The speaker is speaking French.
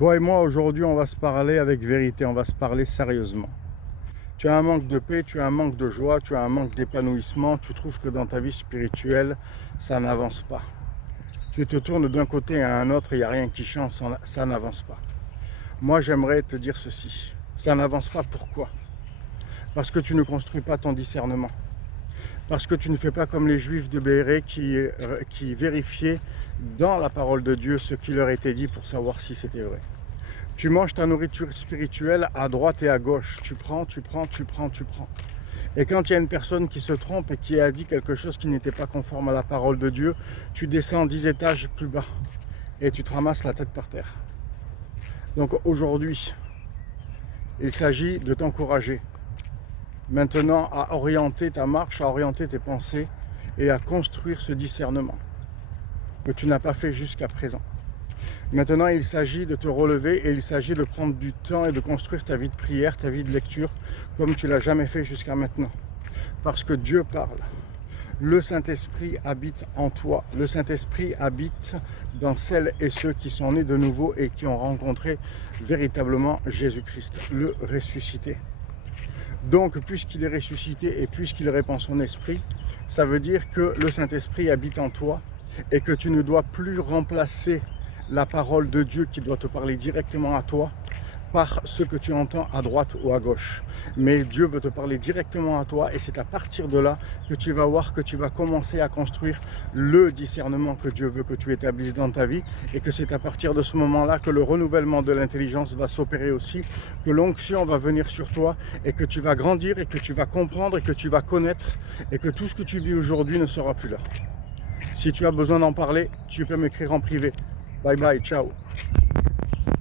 Toi et moi, aujourd'hui, on va se parler avec vérité, on va se parler sérieusement. Tu as un manque de paix, tu as un manque de joie, tu as un manque d'épanouissement, tu trouves que dans ta vie spirituelle, ça n'avance pas. Tu te tournes d'un côté à un autre et il n'y a rien qui change, ça n'avance pas. Moi, j'aimerais te dire ceci. Ça n'avance pas, pourquoi? Parce que tu ne construis pas ton discernement. Parce que tu ne fais pas comme les Juifs de Bééré qui vérifiaient dans la parole de Dieu ce qui leur était dit pour savoir si c'était vrai. Tu manges ta nourriture spirituelle à droite et à gauche. Tu prends. Et quand il y a une personne qui se trompe et qui a dit quelque chose qui n'était pas conforme à la parole de Dieu, tu descends 10 étages plus bas et tu te ramasses la tête par terre. Donc aujourd'hui, il s'agit de t'encourager maintenant à orienter ta marche, à orienter tes pensées et à construire ce discernement que tu n'as pas fait jusqu'à présent. Maintenant, il s'agit de te relever et il s'agit de prendre du temps et de construire ta vie de prière, ta vie de lecture comme tu l'as jamais fait jusqu'à maintenant. Parce que Dieu parle. Le Saint-Esprit habite en toi. Le Saint-Esprit habite dans celles et ceux qui sont nés de nouveau et qui ont rencontré véritablement Jésus-Christ, le ressuscité. Donc, puisqu'il est ressuscité et puisqu'il répand son esprit, ça veut dire que le Saint-Esprit habite en toi et que tu ne dois plus remplacer la parole de Dieu qui doit te parler directement à toi par ce que tu entends à droite ou à gauche. Mais Dieu veut te parler directement à toi et c'est à partir de là que tu vas voir que tu vas commencer à construire le discernement que Dieu veut que tu établisses dans ta vie et que c'est à partir de ce moment-là que le renouvellement de l'intelligence va s'opérer aussi, que l'onction va venir sur toi et que tu vas grandir et que tu vas comprendre et que tu vas connaître et que tout ce que tu vis aujourd'hui ne sera plus là. Si tu as besoin d'en parler, tu peux m'écrire en privé. Bye bye, ciao.